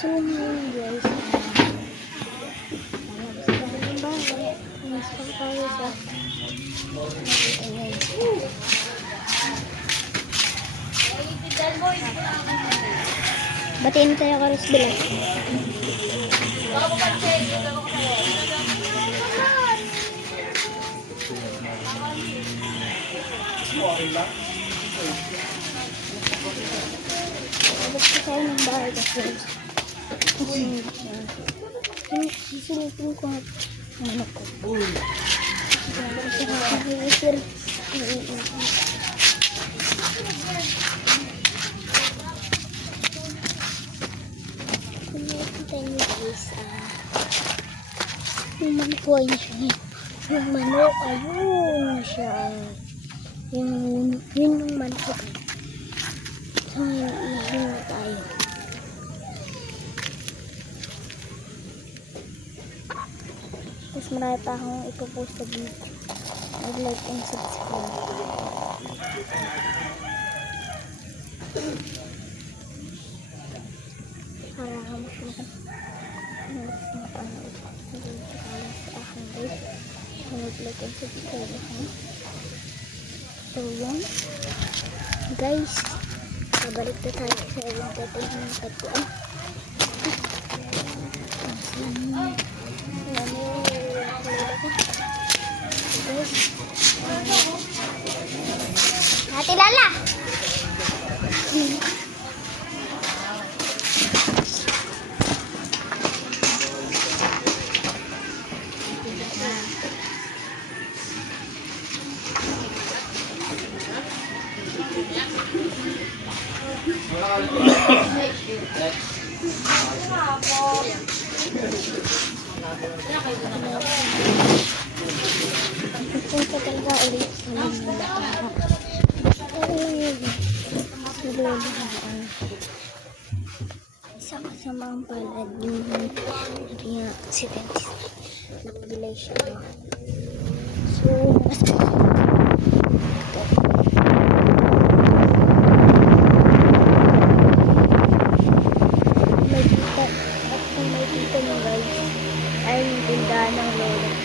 So ngayon guys, nalabas tayo ng bahay. Mas pang tayo sa batiin tayo ka rin bilang. Nalabas tayo ng bahay kasi sisilipin ko ang ano ko. Kung nakikita niyo guys, yung manok ko ayun siya. Yung manok, ayun na siya. Yun yung manok ko. So ngayon, ihin na tayo. Tapos marami pa akong ipopost sa video. Mag-like and subscribe. Para masyarakat napanood sa akin guys. Mag-like and subscribe ako. So yun. Guys, babalik na tayo sa entertainment katuan. Ate Lala. Punta talaga ulit sa isang kasamang palad yung accident nagbilay siya. So may kita nyo guys ay yung tindahan ng lolo.